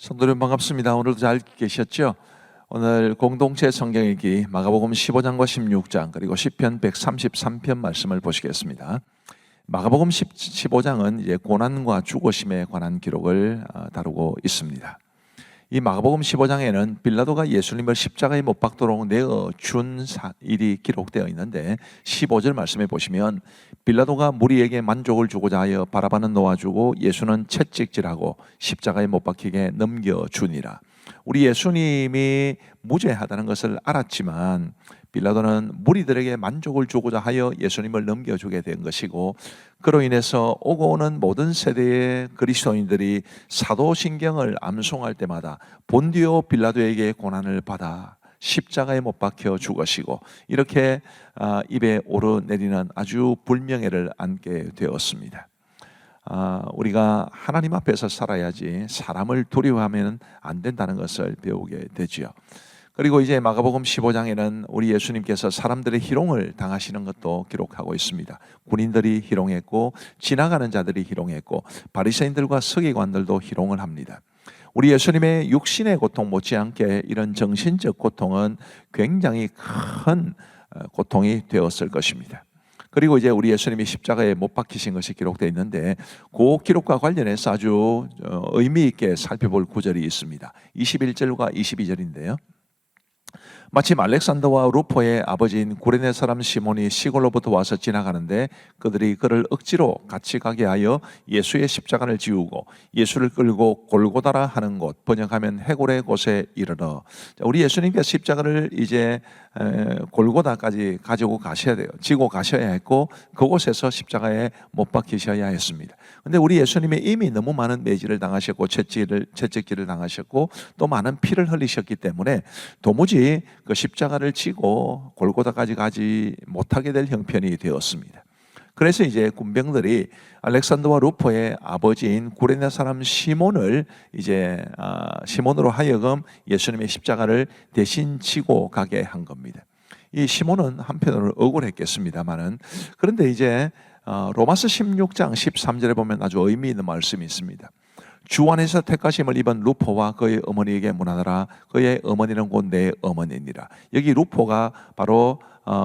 성도님 반갑습니다. 오늘도 잘 계셨죠? 오늘 공동체 성경읽기 마가복음 15장과 16장 그리고 시편 133편 말씀을 보시겠습니다. 마가복음 15장은 이제 고난과 죽으심에 관한 기록을 다루고 있습니다. 이 마가복음 15장에는 빌라도가 예수님을 십자가에 못 박도록 내어 준 일이 기록되어 있는데 15절 말씀해 보시면 빌라도가 무리에게 만족을 주고자 하여 바라바는 놓아주고 예수는 채찍질하고 십자가에 못 박히게 넘겨주니라. 우리 예수님이 무죄하다는 것을 알았지만 빌라도는 무리들에게 만족을 주고자 하여 예수님을 넘겨주게 된 것이고, 그로 인해서 오고 오는 모든 세대의 그리스도인들이 사도신경을 암송할 때마다 본디오 빌라도에게 고난을 받아 십자가에 못 박혀 죽으시고 이렇게 입에 오르내리는 아주 불명예를 안게 되었습니다. 우리가 하나님 앞에서 살아야지 사람을 두려워하면 안 된다는 것을 배우게 되지요. 그리고 이제 마가복음 15장에는 우리 예수님께서 사람들의 희롱을 당하시는 것도 기록하고 있습니다. 군인들이 희롱했고 지나가는 자들이 희롱했고 바리새인들과 서기관들도 희롱을 합니다. 우리 예수님의 육신의 고통 못지않게 이런 정신적 고통은 굉장히 큰 고통이 되었을 것입니다. 그리고 이제 우리 예수님이 십자가에 못 박히신 것이 기록되어 있는데 그 기록과 관련해서 아주 의미 있게 살펴볼 구절이 있습니다. 21절과 22절인데요. 마침 알렉산더와 루포의 아버지인 구레네 사람 시몬이 시골로부터 와서 지나가는데 그들이 그를 억지로 같이 가게 하여 예수의 십자가를 지우고 예수를 끌고 골고다라 하는 곳, 번역하면 해골의 곳에 이르러, 우리 예수님께서 십자가를 이제 골고다까지 가지고 가셔야 돼요. 지고 가셔야 했고 그곳에서 십자가에 못 박히셔야 했습니다. 근데 우리 예수님이 이미 너무 많은 매질을 당하셨고 채찍질을 당하셨고 또 많은 피를 흘리셨기 때문에 도무지 그 십자가를 지고 골고다까지 가지 못하게 될 형편이 되었습니다. 그래서 이제 군병들이 알렉산더와 루포의 아버지인 구레네 사람 시몬을 이제 시몬으로 하여금 예수님의 십자가를 대신 지고 가게 한 겁니다. 이 시몬은 한편으로 억울했겠습니다만은, 그런데 이제 로마서 16장 13절에 보면 아주 의미 있는 말씀이 있습니다. 주 안에서 택하심을 입은 루포와 그의 어머니에게 문하노라. 그의 어머니는 곧 내 어머니니라. 여기 루포가 바로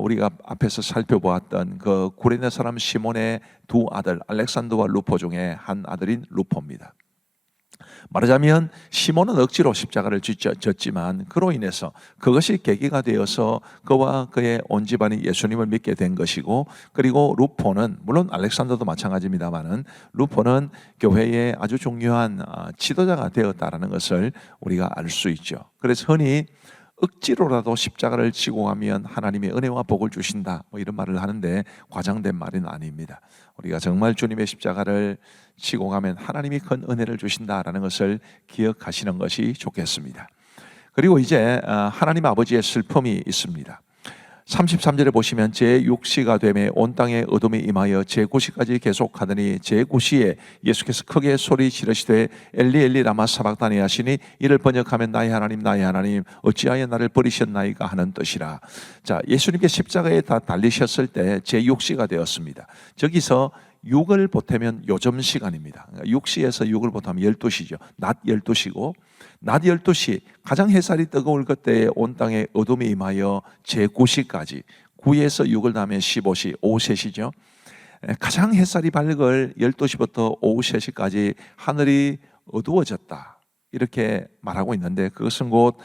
우리가 앞에서 살펴보았던 그 구레네 사람 시몬의 두 아들 알렉산더와 루포 중에 한 아들인 루포입니다. 말하자면 시몬은 억지로 십자가를 졌지만 그로 인해서 그것이 계기가 되어서 그와 그의 온 집안이 예수님을 믿게 된 것이고, 그리고 루포는 물론 알렉산더도 마찬가지입니다만은 루포는 교회의 아주 중요한 지도자가 되었다라는 것을 우리가 알 수 있죠. 그래서 흔히 억지로라도 십자가를 지고 가면 하나님의 은혜와 복을 주신다, 이런 말을 하는데 과장된 말은 아닙니다. 우리가 정말 주님의 십자가를 지고 가면 하나님이 큰 은혜를 주신다라는 것을 기억하시는 것이 좋겠습니다. 그리고 이제 하나님 아버지의 슬픔이 있습니다. 33절에 보시면 제6시가 되매 온 땅에 어둠이 임하여 제9시까지 계속하더니 제9시에 예수께서 크게 소리 지르시되 엘리 엘리 라마 사박다니 하시니, 이를 번역하면 나의 하나님 어찌하여 나를 버리셨나이까 하는 뜻이라. 자, 예수님께 십자가에 다 달리셨을 때 제6시가 되었습니다. 저기서 6을 보태면 요점 시간입니다. 6시에서 6을 보태면 12시죠. 낮 12시고, 낮 12시 가장 햇살이 뜨거울 그때에 온 땅에 어둠이 임하여 제9시까지, 9에서 6을 더하면 15시, 오후 3시죠. 가장 햇살이 밝을 12시부터 오후 3시까지 하늘이 어두워졌다, 이렇게 말하고 있는데, 그것은 곧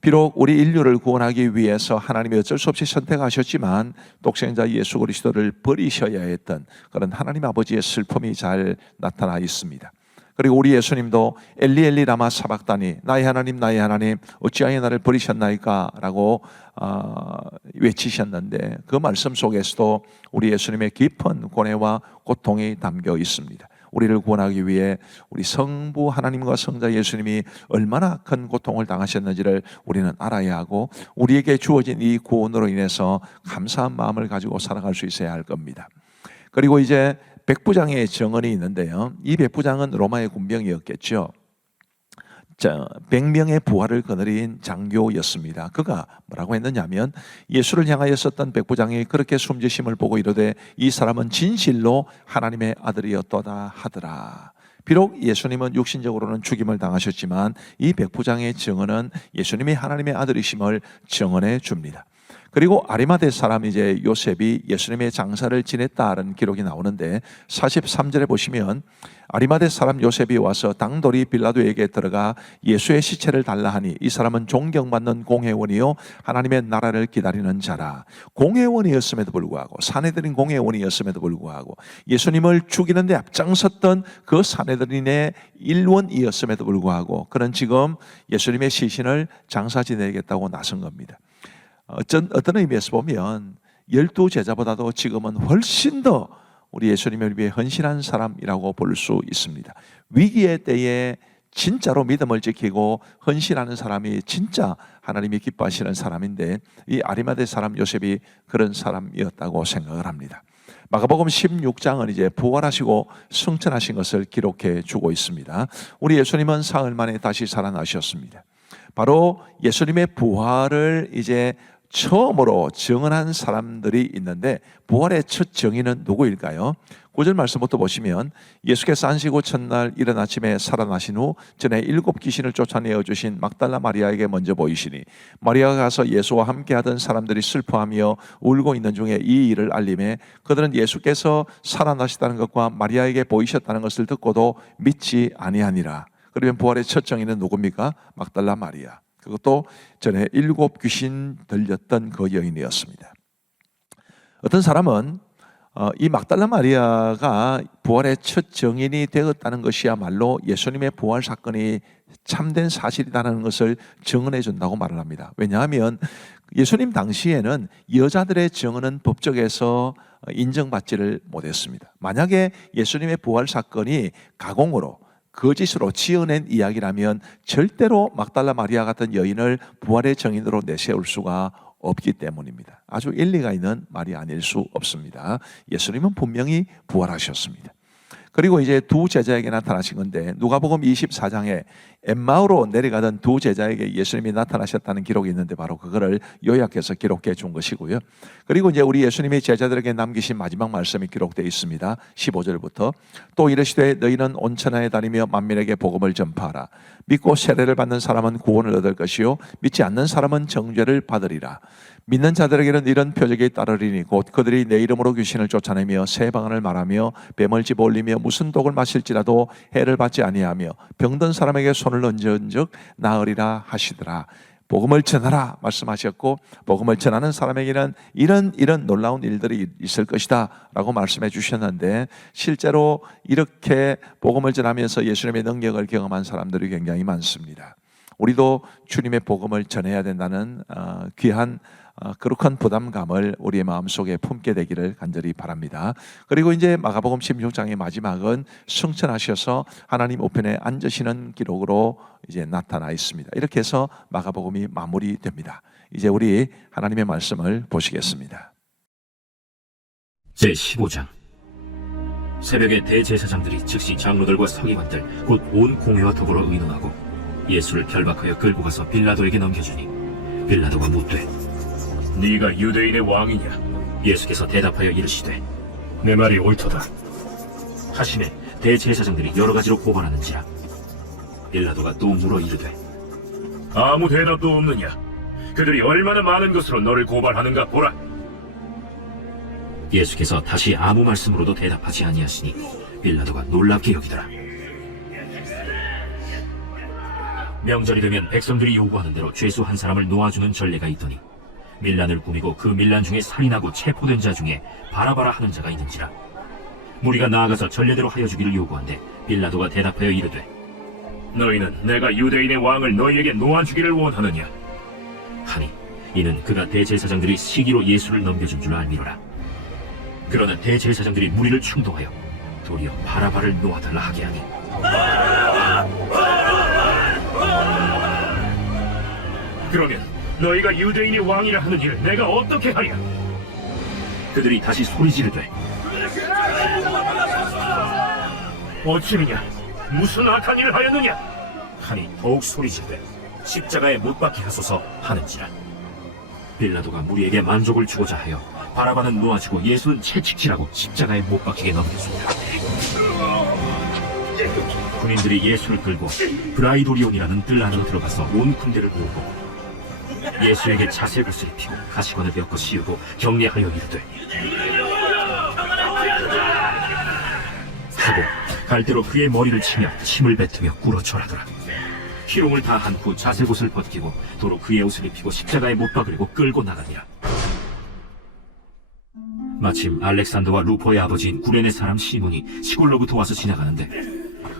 비록 우리 인류를 구원하기 위해서 하나님이 어쩔 수 없이 선택하셨지만 독생자 예수 그리스도를 버리셔야 했던 그런 하나님 아버지의 슬픔이 잘 나타나 있습니다. 그리고 우리 예수님도 엘리 엘리 라마 사박다니, 나의 하나님 어찌하여 나를 버리셨나이까 라고 외치셨는데, 그 말씀 속에서도 우리 예수님의 깊은 고뇌와 고통이 담겨 있습니다. 우리를 구원하기 위해 우리 성부 하나님과 성자 예수님이 얼마나 큰 고통을 당하셨는지를 우리는 알아야 하고, 우리에게 주어진 이 구원으로 인해서 감사한 마음을 가지고 살아갈 수 있어야 할 겁니다. 그리고 이제 백부장의 정언이 있는데요, 이 백부장은 로마의 군병이었겠죠. 100명의 부하를 거느린 장교였습니다. 그가 뭐라고 했느냐면, 예수를 향하여 썼던 백부장이 그렇게 숨지심을 보고 이르되 이 사람은 진실로 하나님의 아들이었도다 하더라. 비록 예수님은 육신적으로는 죽임을 당하셨지만 이 백부장의 증언은 예수님이 하나님의 아들이심을 증언해 줍니다. 그리고 아리마대 사람 이제 요셉이 예수님의 장사를 지냈다는 기록이 나오는데 43절에 보시면 아리마대 사람 요셉이 와서 당돌이 빌라도에게 들어가 예수의 시체를 달라 하니 이 사람은 존경받는 공회원이요 하나님의 나라를 기다리는 자라. 공회원이었음에도 불구하고 사내들인 공회원이었음에도 불구하고 예수님을 죽이는 데 앞장섰던 그 사내들인의 일원이었음에도 불구하고 그는 지금 예수님의 시신을 장사 지내겠다고 나선 겁니다. 어떤 의미에서 보면 12제자보다도 지금은 훨씬 더 우리 예수님을 위해 헌신한 사람이라고 볼 수 있습니다. 위기의 때에 진짜로 믿음을 지키고 헌신하는 사람이 진짜 하나님이 기뻐하시는 사람인데 이 아리마대 사람 요셉이 그런 사람이었다고 생각을 합니다. 마가복음 16장은 이제 부활하시고 승천하신 것을 기록해 주고 있습니다. 우리 예수님은 사흘 만에 다시 살아나셨습니다. 바로 예수님의 부활을 이제 처음으로 증언한 사람들이 있는데 부활의 첫 증인은 누구일까요? 9절 말씀부터 보시면 예수께서 안식후 첫날 이른 아침에 살아나신 후 전에 7 귀신을 쫓아내어 주신 막달라 마리아에게 먼저 보이시니 마리아가 가서 예수와 함께하던 사람들이 슬퍼하며 울고 있는 중에 이 일을 알림해 그들은 예수께서 살아나셨다는 것과 마리아에게 보이셨다는 것을 듣고도 믿지 아니하니라. 그러면 부활의 첫 증인은 누굽니까? 막달라 마리아. 그것도 전에 7 귀신 들렸던 그 여인이었습니다. 어떤 사람은 이 막달라 마리아가 부활의 첫 증인이 되었다는 것이야말로 예수님의 부활 사건이 참된 사실이라는 것을 증언해 준다고 말을 합니다. 왜냐하면 예수님 당시에는 여자들의 증언은 법적에서 인정받지를 못했습니다. 만약에 예수님의 부활 사건이 가공으로 거짓으로 지어낸 이야기라면 절대로 막달라 마리아 같은 여인을 부활의 증인으로 내세울 수가 없기 때문입니다. 아주 일리가 있는 말이 아닐 수 없습니다. 예수님은 분명히 부활하셨습니다. 그리고 이제 두 제자에게 나타나신 건데 누가복음 24장에 엠마오로 내려가던 두 제자에게 예수님이 나타나셨다는 기록이 있는데 바로 그거를 요약해서 기록해 준 것이고요. 그리고 이제 우리 예수님이 제자들에게 남기신 마지막 말씀이 기록되어 있습니다. 15절부터 또 이르시되 너희는 온 천하에 다니며 만민에게 복음을 전파하라. 믿고 세례를 받는 사람은 구원을 얻을 것이요 믿지 않는 사람은 정죄를 받으리라. 믿는 자들에게는 이런 표적이 따르리니 곧 그들이 내 이름으로 귀신을 쫓아내며 새 방언을 말하며 뱀을 집어올리며 무슨 독을 마실지라도 해를 받지 아니하며 병든 사람에게 손을 얹은즉 나으리라 하시더라. 복음을 전하라 말씀하셨고 복음을 전하는 사람에게는 이런 놀라운 일들이 있을 것이다 라고 말씀해 주셨는데 실제로 이렇게 복음을 전하면서 예수님의 능력을 경험한 사람들이 굉장히 많습니다. 우리도 주님의 복음을 전해야 된다는 귀한 거룩한 부담감을 우리의 마음속에 품게 되기를 간절히 바랍니다. 그리고 이제 마가복음 16장의 마지막은 승천하셔서 하나님 우편에 앉으시는 기록으로 이제 나타나 있습니다. 이렇게 해서 마가복음이 마무리됩니다. 이제 우리 하나님의 말씀을 보시겠습니다. 제15장 새벽에 대제사장들이 즉시 장로들과 서기관들 곧 온 공회와 더불어 의논하고 예수를 결박하여 끌고 가서 빌라도에게 넘겨주니 빌라도가 묻되 네가 유대인의 왕이냐? 예수께서 대답하여 이르시되 내 말이 옳도다. 하심에 대제사장들이 여러 가지로 고발하는지라 빌라도가 또 물어 이르되 아무 대답도 없느냐? 그들이 얼마나 많은 것으로 너를 고발하는가 보라. 예수께서 다시 아무 말씀으로도 대답하지 아니하시니 빌라도가 놀랍게 여기더라. 명절이 되면 백성들이 요구하는 대로 죄수 한 사람을 놓아주는 전례가 있더니 밀란을 꾸미고 그 밀란 중에 살인하고 체포된 자 중에 바라바라 하는 자가 있는지라. 무리가 나아가서 전례대로 하여 주기를 요구한데 빌라도가 대답하여 이르되 너희는 내가 유대인의 왕을 너희에게 놓아주기를 원하느냐? 하니 이는 그가 대제사장들이 시기로 예수를 넘겨준 줄 알미로라. 그러나 대제사장들이 무리를 충동하여 도리어 바라바를 놓아달라 하게 하니 그러면 너희가 유대인의 왕이라 하는 일을 내가 어떻게 하랴? 그들이 다시 소리 지르되 어찌느냐? 무슨 악한 일을 하였느냐? 하니 더욱 소리 지르되 십자가에 못 박게 하소서 하는지라. 빌라도가 무리에게 만족을 주고자 하여 바라바는 놓아주고 예수는 채찍질하고 십자가에 못 박히게 넘겼습니다. 군인들이 예수를 끌고 브라이도리온이라는 뜰 안으로 들어가서 온 군대를 모으고 예수에게 자색옷을 입히고 가시관을 엮어 씌우고 격려하여 이르되 하고 갈대로 그의 머리를 치며 침을 뱉으며 꿇어 절하더라. 희롱을 다 한 후 자색옷을 벗기고 도로 그의 옷을 입히고 십자가에 못 박으려고 끌고 나가니라. 마침 알렉산더와 루포의 아버지인 구레네 사람 시몬이 시골로부터 와서 지나가는데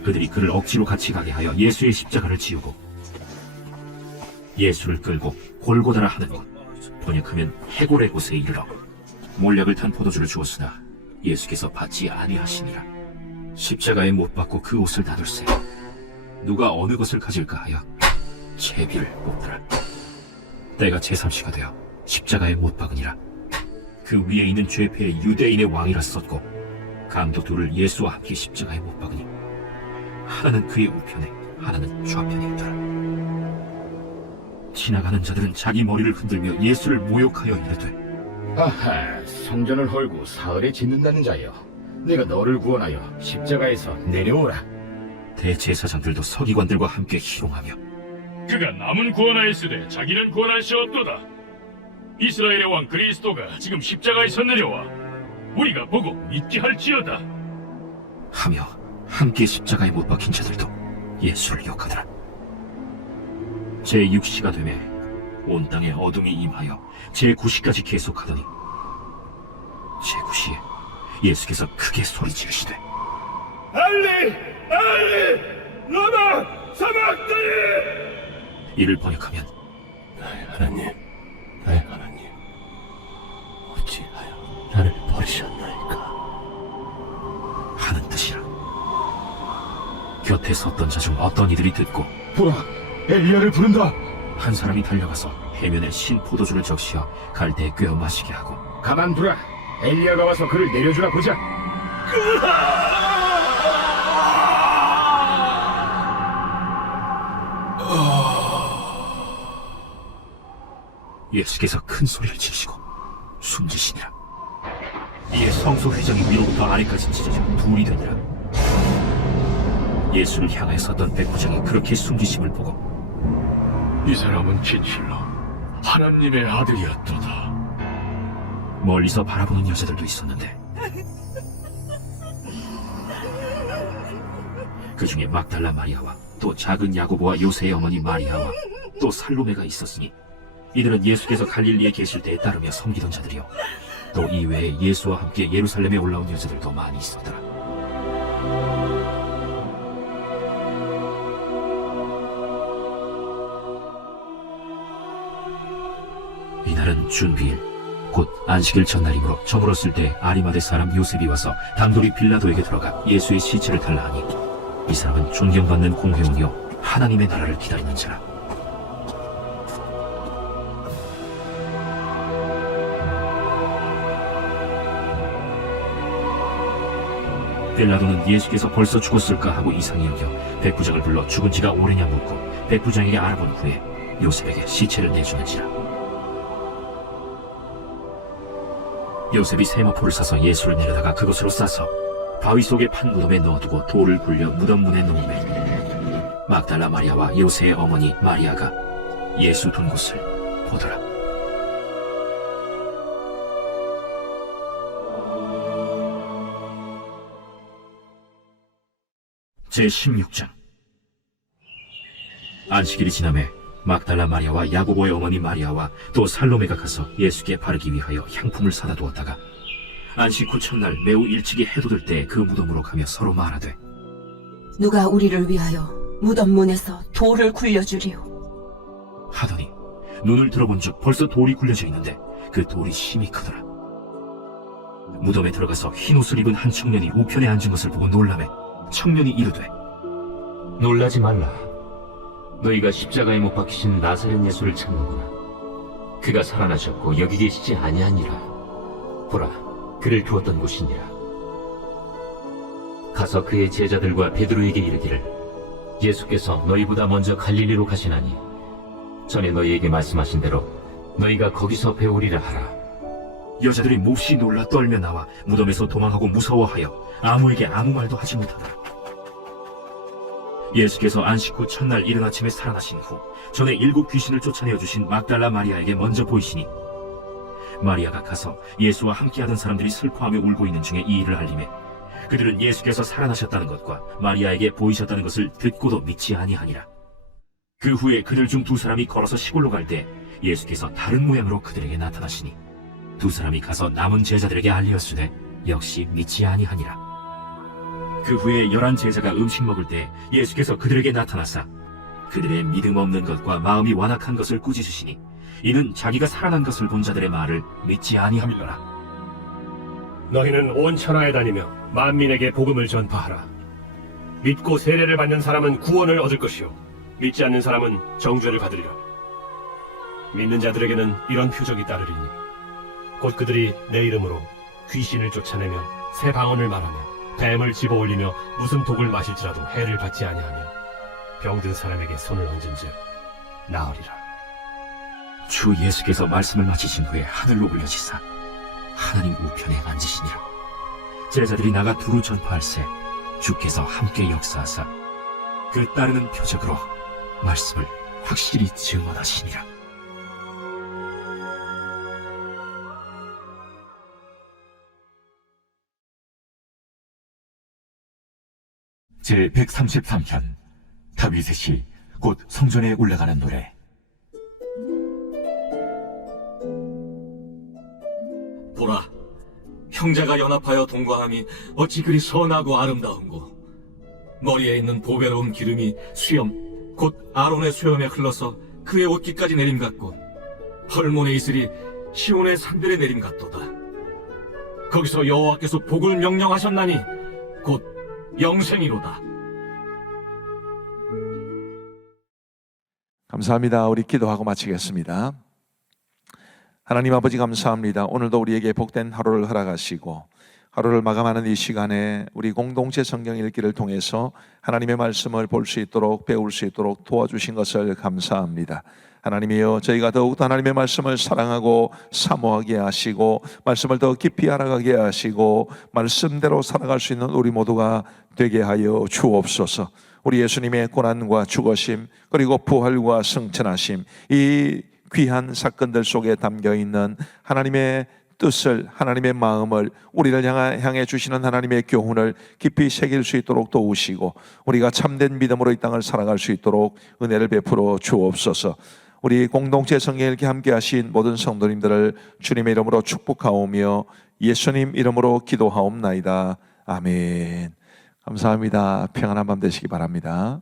그들이 그를 억지로 같이 가게 하여 예수의 십자가를 지우고 예수를 끌고 골고다라 하는 곳, 번역하면 해골의 곳에 이르러 몰약을 탄 포도주를 주었으나 예수께서 받지 아니하시니라. 십자가에 못 박고 그 옷을 놔둘세 누가 어느 것을 가질까 하여 제비를 뽑더라. 때가 제3시가 되어 십자가에 못 박으니라. 그 위에 있는 죄패의 유대인의 왕이라 썼고 감독 둘을 예수와 함께 십자가에 못 박으니 하나는 그의 우편에 하나는 좌편에 있더라. 지나가는 자들은 자기 머리를 흔들며 예수를 모욕하여 이르되 아하, 성전을 헐고 사흘에 짓는다는 자여, 내가 너를 구원하여 십자가에서 내려오라. 대제사장들도 서기관들과 함께 희롱하며 그가 남은 구원하였으되 자기는 구원할 수 없도다. 이스라엘의 왕 그리스도가 지금 십자가에서 내려와 우리가 보고 믿게 할지어다. 하며 함께 십자가에 못 박힌 자들도 예수를 욕하더라. 제6시가 되매 온 땅에 어둠이 임하여 제9시까지 계속하더니 제9시에 예수께서 크게 소리 지르시되 알리! 알리! 라마! 사막다니! 이를 번역하면 나의 하나님, 어찌하여 나를 버리셨나이까? 하는 뜻이라. 곁에 섰던 자 중 어떤 이들이 듣고 보라, 엘리야를 부른다. 한 사람이 달려가서 해면에 신 포도주를 적시어 갈대에 꿰어 마시게 하고 가만두라. 엘리야가 와서 그를 내려주라 보자. 예수께서 큰 소리를 지르시고 숨지시니라. 이에 성소 회장이 위로부터 아래까지 찢어져 둘이 되니라. 예수를 향하여 섰던 백부장이 그렇게 숨지심을 보고 이 사람은 진실로 하나님의 아들이었도다. 멀리서 바라보는 여자들도 있었는데 그 중에 막달라 마리아와 또 작은 야고보와 요새의 어머니 마리아와 또 살로메가 있었으니 이들은 예수께서 갈릴리에 계실 때에 따르며 섬기던 자들이요 또 이외에 예수와 함께 예루살렘에 올라온 여자들도 많이 있었더라. 이날은 준비일 곧 안식일 전날이므로 저물었을 때 아리마대 사람 요셉이 와서 담돌이 빌라도에게 들어가 예수의 시체를 달라 하니 이 사람은 존경받는 공회원이요 하나님의 나라를 기다리는 자라. 빌라도는 예수께서 벌써 죽었을까 하고 이상히 여겨 백부장을 불러 죽은 지가 오래냐 묻고 백부장에게 알아본 후에 요셉에게 시체를 내주는지라. 요셉이 세마포를 사서 예수를 내려다가 그것으로 싸서 바위 속에 판 무덤에 넣어두고 돌을 굴려 무덤 문에 놓으매 막달라 마리아와 요새의 어머니 마리아가 예수 둔 곳을 보더라. 제16장. 안식일이 지나매 막달라 마리아와 야고보의 어머니 마리아와 또 살로메가 가서 예수께 바르기 위하여 향품을 사다 두었다가 안식 후 첫날 매우 일찍이 해돋을 때 그 무덤으로 가며 서로 말하되 누가 우리를 위하여 무덤 문에서 돌을 굴려주리요. 하더니 눈을 들어본즉 벌써 돌이 굴려져 있는데 그 돌이 심히 크더라. 무덤에 들어가서 흰 옷을 입은 한 청년이 우편에 앉은 것을 보고 놀라매 청년이 이르되 놀라지 말라. 너희가 십자가에 못 박히신 나사렛 예수를 찾는구나. 그가 살아나셨고 여기 계시지 아니하니라. 보라, 그를 두었던 곳이니라. 가서 그의 제자들과 베드로에게 이르기를 예수께서 너희보다 먼저 갈릴리로 가시나니 전에 너희에게 말씀하신 대로 너희가 거기서 배우리라 하라. 여자들이 몹시 놀라 떨며 나와 무덤에서 도망하고 무서워하여 아무에게 아무 말도 하지 못하더라. 예수께서 안식 후 첫날 이른 아침에 살아나신 후 전에 7 귀신을 쫓아내어 주신 막달라 마리아에게 먼저 보이시니 마리아가 가서 예수와 함께하던 사람들이 슬퍼하며 울고 있는 중에 이 일을 알리매 그들은 예수께서 살아나셨다는 것과 마리아에게 보이셨다는 것을 듣고도 믿지 아니하니라. 그 후에 그들 중 2 사람이 걸어서 시골로 갈 때 예수께서 다른 모양으로 그들에게 나타나시니 2 사람이 가서 남은 제자들에게 알리었으되 역시 믿지 아니하니라. 그 후에 11 제자가 음식 먹을 때 예수께서 그들에게 나타나사 그들의 믿음 없는 것과 마음이 완악한 것을 꾸짖으시니 이는 자기가 살아난 것을 본 자들의 말을 믿지 아니함이로라. 너희는 온 천하에 다니며 만민에게 복음을 전파하라. 믿고 세례를 받는 사람은 구원을 얻을 것이요 믿지 않는 사람은 정죄를 받으리라. 믿는 자들에게는 이런 표적이 따르리니 곧 그들이 내 이름으로 귀신을 쫓아내며 새 방언을 말하며 뱀을 집어올리며 무슨 독을 마실지라도 해를 받지 아니하며 병든 사람에게 손을 얹은즉 나으리라. 주 예수께서 말씀을 마치신 후에 하늘로 올려지사 하나님 우편에 앉으시니라. 제자들이 나가 두루 전파할새 주께서 함께 역사하사 그 따르는 표적으로 말씀을 확실히 증언하시니라. 제 133편 다윗의 시 곧 성전에 올라가는 노래. 보라, 형제가 연합하여 동거함이 어찌 그리 선하고 아름다운고. 머리에 있는 보배로운 기름이 수염 곧 아론의 수염에 흘러서 그의 옷깃까지 내림 같고 헐몬의 이슬이 시온의 산들에 내림 같도다. 거기서 여호와께서 복을 명령하셨나니 곧 영생이로다. 감사합니다. 우리 기도하고 마치겠습니다. 하나님 아버지 감사합니다. 오늘도 우리에게 복된 하루를 허락하시고 하루를 마감하는 이 시간에 우리 공동체 성경 읽기를 통해서 하나님의 말씀을 볼 수 있도록 배울 수 있도록 도와주신 것을 감사합니다. 하나님이여, 저희가 더욱더 하나님의 말씀을 사랑하고 사모하게 하시고 말씀을 더 깊이 알아가게 하시고 말씀대로 살아갈 수 있는 우리 모두가 되게 하여 주옵소서. 우리 예수님의 고난과 죽으심 그리고 부활과 승천하심, 이 귀한 사건들 속에 담겨있는 하나님의 뜻을, 하나님의 마음을, 우리를 향해 주시는 하나님의 교훈을 깊이 새길 수 있도록 도우시고 우리가 참된 믿음으로 이 땅을 살아갈 수 있도록 은혜를 베풀어 주옵소서. 우리 공동체 성경 읽기 함께 하신 모든 성도님들을 주님의 이름으로 축복하오며 예수님 이름으로 기도하옵나이다. 아멘. 감사합니다. 평안한 밤 되시기 바랍니다.